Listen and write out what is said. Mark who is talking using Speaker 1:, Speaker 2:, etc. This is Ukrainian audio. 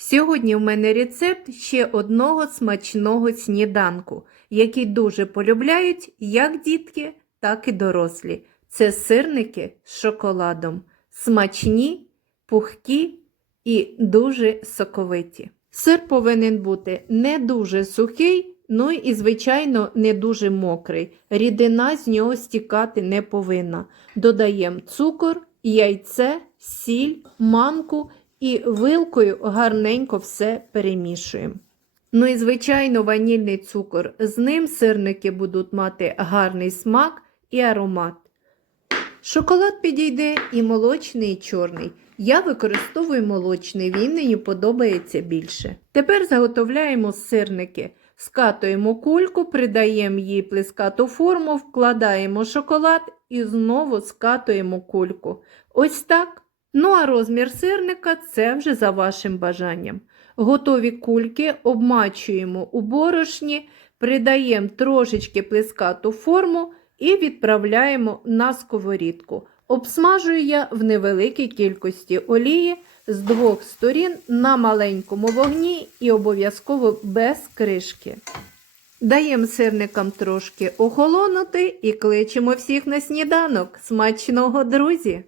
Speaker 1: Сьогодні в мене рецепт ще одного смачного сніданку, який дуже полюбляють як дітки, так і дорослі. Це сирники з шоколадом. Смачні, пухкі і дуже соковиті. Сир повинен бути не дуже сухий, ну і, звичайно, не дуже мокрий. Рідина з нього стікати не повинна. Додаємо цукор, яйце, сіль, манку і вилкою гарненько все перемішуємо. Ну і, звичайно, ванільний цукор. З ним сирники будуть мати гарний смак і аромат. Шоколад підійде і молочний, і чорний. Я використовую молочний, він мені подобається більше. Тепер заготовляємо сирники. Скатуємо кульку, придаємо їй плескату форму, вкладаємо шоколад і знову скатуємо кульку. Ось так. Ну а розмір сирника це вже за вашим бажанням. Готові кульки обмачуємо у борошні, придаємо трошечки плескату форму і відправляємо на сковорідку. Обсмажую я в невеликій кількості олії з двох сторін на маленькому вогні і обов'язково без кришки. Даємо сирникам трошки охолонути і кличемо всіх на сніданок. Смачного, друзі!